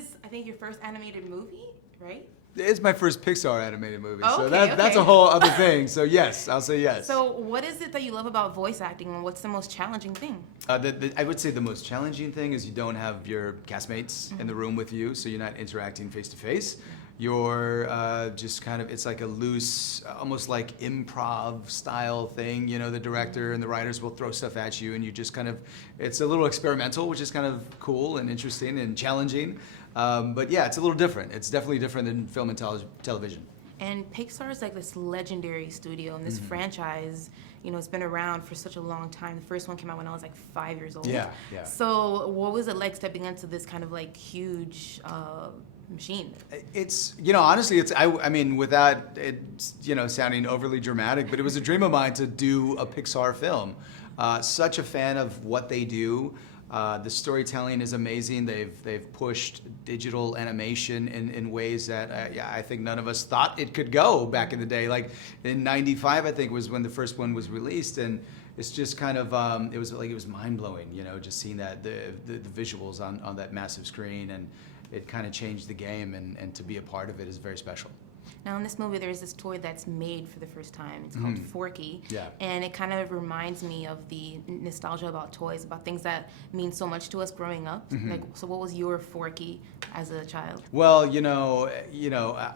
is, I think, your first animated movie, right? It's my first Pixar animated movie, Oh, so okay, that's a whole other thing. So yes, I'll say yes. So what is it that you love about voice acting, and what's the most challenging thing? I would say the most challenging thing is you don't have your castmates in the room with you, so you're not interacting face to face. You're just kind of, it's like a loose, almost like improv style thing. You know, the director and the writers will throw stuff at you, and you just kind of, it's a little experimental, which is kind of cool and interesting and challenging. But yeah, it's a little different. It's definitely different than film and television. And Pixar is like this legendary studio, and this franchise, you know, it's been around for such a long time. The first one came out when I was like 5 years old. Yeah. So what was it like stepping into this kind of like huge machine? It's, you know, honestly, I mean, without it, you know, sounding overly dramatic, but it was a dream of mine to do a Pixar film. Such a fan of what they do. The storytelling is amazing. They've pushed digital animation in ways that I think none of us thought it could go back in the day. Like in '95, I think was when the first one was released, and it's just kind of it was mind blowing. You know, just seeing that the visuals on that massive screen, and it kind of changed the game. And to be a part of it is very special. Now in this movie, there's this toy that's made for the first time. It's called Forky. Yeah. And it kind of reminds me of the nostalgia about toys, about things that mean so much to us growing up. Like, so what was your Forky as a child? Well, you know,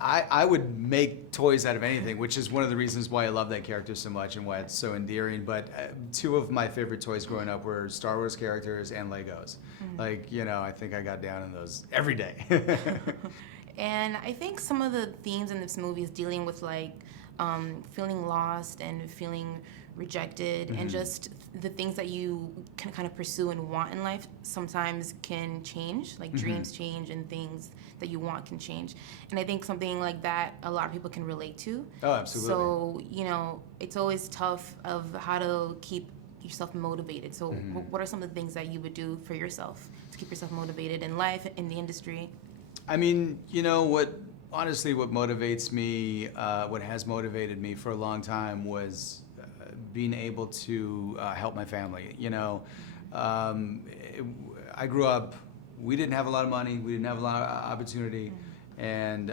I would make toys out of anything, which is one of the reasons why I love that character so much and why it's so endearing. But two of my favorite toys growing up were Star Wars characters and Legos. Like, you know, I think I got down on those every day. And I think some of the themes in this movie is dealing with like feeling lost and feeling rejected, and just the things that you can kind of pursue and want in life sometimes can change, like dreams change and things that you want can change. And I think something like that a lot of people can relate to. Oh, absolutely. So, you know, it's always tough of how to keep yourself motivated. So what are some of the things that you would do for yourself to keep yourself motivated in life, in the industry? I mean, you know, honestly, what motivates me, what has motivated me for a long time was being able to help my family. You know, I grew up, we didn't have a lot of money, we didn't have a lot of opportunity. And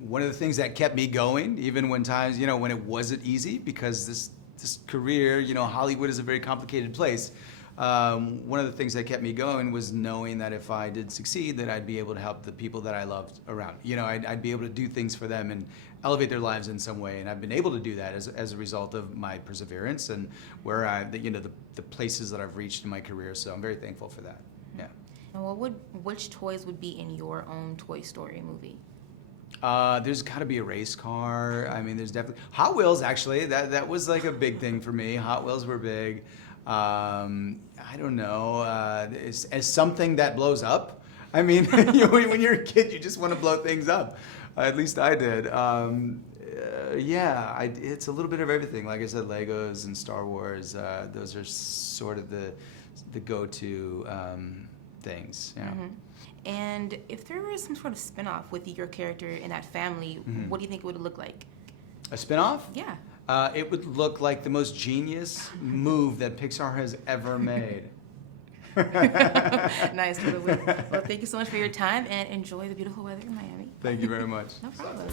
one of the things that kept me going, even when times, you know, when it wasn't easy, because this career, you know, Hollywood is a very complicated place. One of the things that kept me going was knowing that if I did succeed, that I'd be able to help the people that I loved around. You know, I'd be able to do things for them and elevate their lives in some way. And I've been able to do that as a result of my perseverance and where the places that I've reached in my career. So I'm very thankful for that. Yeah. And which toys would be in your own Toy Story movie? There's got to be a race car. I mean, there's definitely Hot Wheels. Actually, that was like a big thing for me. Hot Wheels were big. I don't know, as something that blows up. I mean, you know, when you're a kid, you just want to blow things up. At least I did. Yeah, it's a little bit of everything. Like I said, Legos and Star Wars, those are sort of the go-to things. Yeah. And if there was some sort of spin-off with your character in that family, what do you think it would look like? A spin-off? Yeah. It would look like the most genius move that Pixar has ever made. Nice. Well, thank you so much for your time, and enjoy the beautiful weather in Miami. Thank you very much. No problem.